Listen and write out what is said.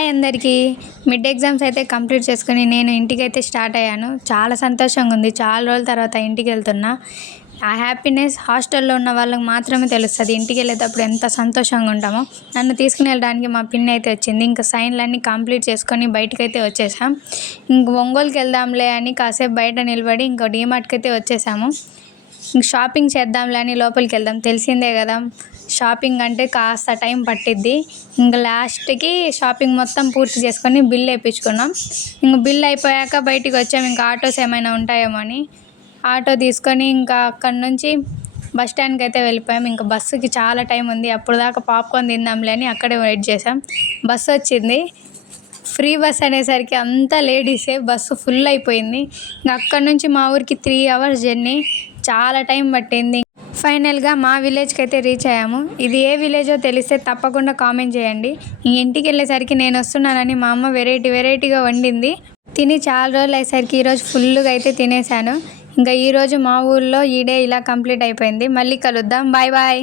Hi అందరికీ. Mid exams అయితే complete చేసుకుని నేను ఇంటికైతే స్టార్ట్ అయ్యాను. చాలా సంతోషంగా ఉంది. చాలా రోజుల తర్వాత ఇంటికి వెళ్తున్నా. ఆ హ్యాపీనెస్ హాస్టల్లో ఉన్న వాళ్ళకి మాత్రమే తెలుస్తుంది. ఇంటికి వెళ్ళేటప్పుడు ఎంత సంతోషంగా ఉంటామో. నన్ను తీసుకుని వెళ్ళడానికి మా పిన్ని అయితే వచ్చింది. ఇంకా సైన్లన్నీ కంప్లీట్ చేసుకొని బయటకైతే వచ్చేసాం. ఇంక ఒంగోలుకి వెళ్దాంలే అని కాసేపు బయట నిలబడి ఇంకో డీమార్ట్కి అయితే వచ్చేసాము. ఇంక షాపింగ్ చేద్దాంలే అని లోపలికి వెళ్దాం. తెలిసిందే కదా, షాపింగ్ అంటే కాస్త టైం పట్టిద్ది. ఇంక లాస్ట్కి షాపింగ్ మొత్తం పూర్తి చేసుకొని బిల్ వేయించుకున్నాం. ఇంక బిల్ అయిపోయాక బయటికి వచ్చాము. ఇంకా ఆటోస్ ఏమైనా ఉంటాయేమో అని ఆటో తీసుకొని ఇంకా అక్కడి నుంచి బస్ స్టాండ్కి అయితే వెళ్ళిపోయాం. ఇంకా బస్సుకి చాలా టైం ఉంది. అప్పుడు దాకా పాప్కార్న్ తిందాంలే అని అక్కడే వెయిట్ చేసాం. బస్సు వచ్చింది. ఫ్రీ బస్ అనేసరికి అంతా లేడీసే. బస్సు ఫుల్ అయిపోయింది. ఇంకా అక్కడి నుంచి మా ఊరికి 3 hours జర్నీ. చాలా టైం పట్టింది. ఫైనల్గా మా విలేజ్కి అయితే రీచ్ అయ్యాము. ఇది ఏ విలేజో తెలిస్తే తప్పకుండా కామెంట్ చేయండి. ఇంటికి వెళ్ళేసరికి నేను వస్తున్నానని మా అమ్మ వెరైటీగా వండింది. తిని చాలా రోజులు అయ్యేసరికి ఈరోజు ఫుల్గా అయితే తినేసాను. ఇంకా ఈరోజు మా ఊళ్ళో ఈ డే ఇలా కంప్లీట్ అయిపోయింది. మళ్ళీ కలుద్దాం. Bye bye.